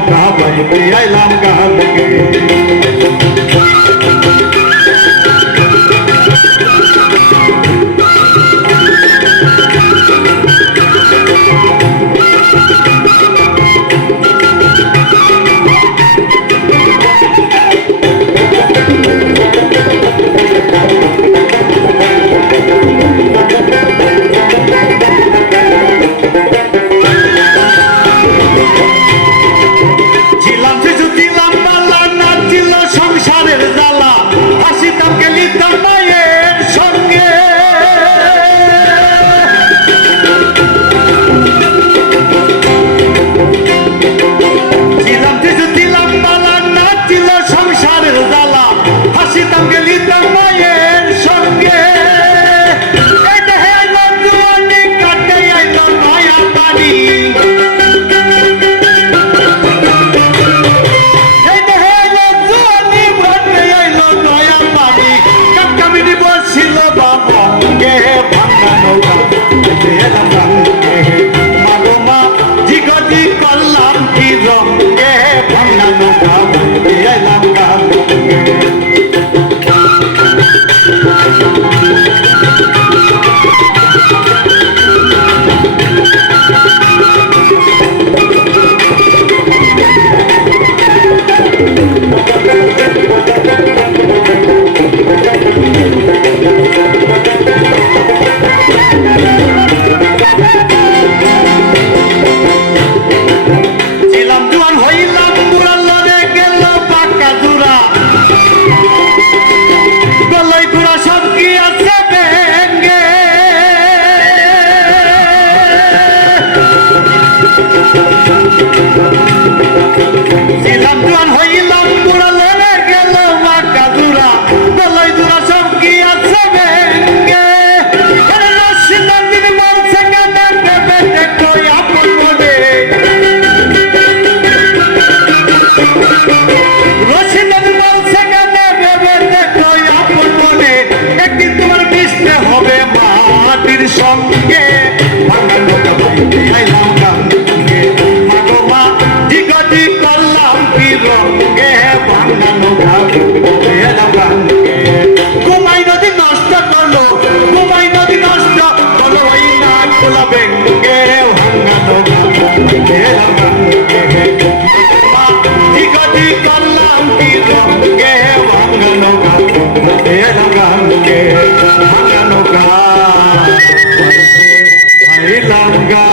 নৌকা বাইতে আইলাম গান গে সঙ্গে করলাম কি রঙ্গে বাংলানো কুমাই নদী নষ্ট করল কুমাই নদী নষ্ট করল, ওই না খোলা বেঙ্গে। ভাঙানো করলাম কি রঙ্গে ভাঙানো ভাঙানো ভাঙানো God.